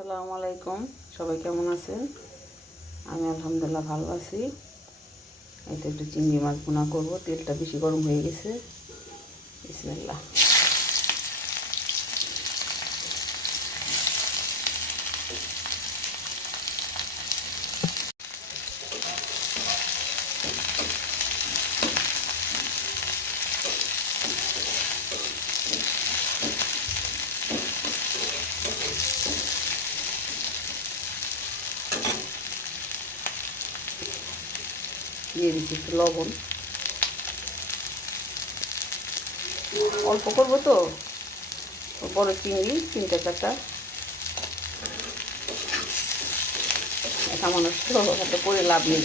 আসসালামু আলাইকুম, সবাই কেমন আছেন? আমি আলহামদুলিল্লাহ ভালো আছি। এটা একটু চিংড়ি মাছ ভুনা করবো। তেলটা বেশি গরম হয়ে গেছে। বিসমিল্লাহ। দিয়ে দিচ্ছি একটু লবণ। অল্প করবো তো, বড় চিংড়ি 3-4টা। একা মানুষ তো, এত করে লাভ নেই,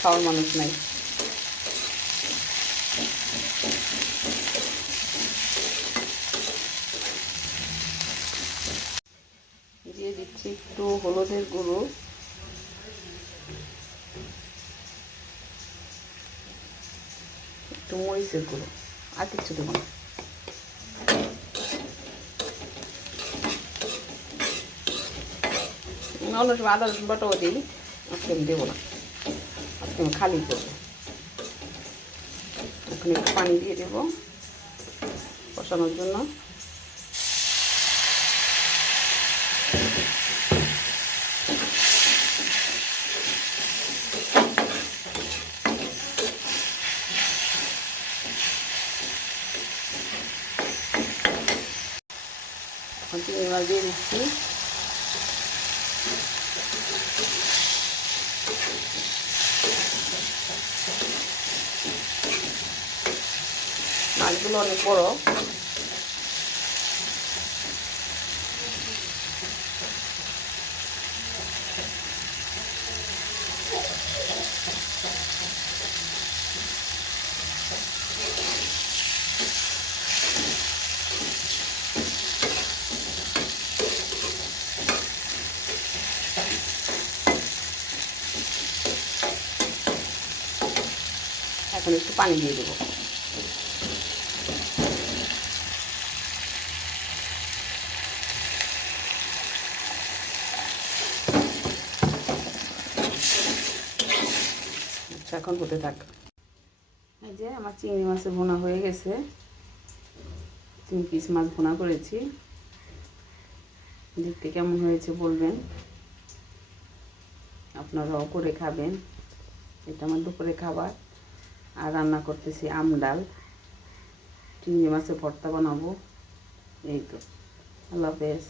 খাওয়ার মানুষ নাই। দিয়ে দিচ্ছি একটু হলুদের গুঁড়ো, একটু মরিচের গুঁড়ো, আর কিছু দেবো না। অন্য সময় আদা রসুন বাটাও দিই, আজকে আমি দেবো না, আজকে আমি খালি করবো। এখন একটু পানি দিয়ে দেবো কষানোর জন্য। এখন চিংড়ি মাছ দিয়ে দিচ্ছি। মাছগুলো অনেক বড়। এখন একটু পানি দিয়ে দেবো। আচ্ছা, এখন হতে থাক। এই যে আমার চিংড়ি মাছের ভুনা হয়ে গেছে। 3 পিস মাছ ভুনা করেছি। দেখতে কেমন হয়েছে বলবেন, আপনারাও করে খাবেন। এটা আমার দুপুরে খাবার। আর রান্না করতেছি আম ডাল, চিংড়ি মাছের ভর্তা বানাবো। এই তো, আল্লাহ হাফেজ।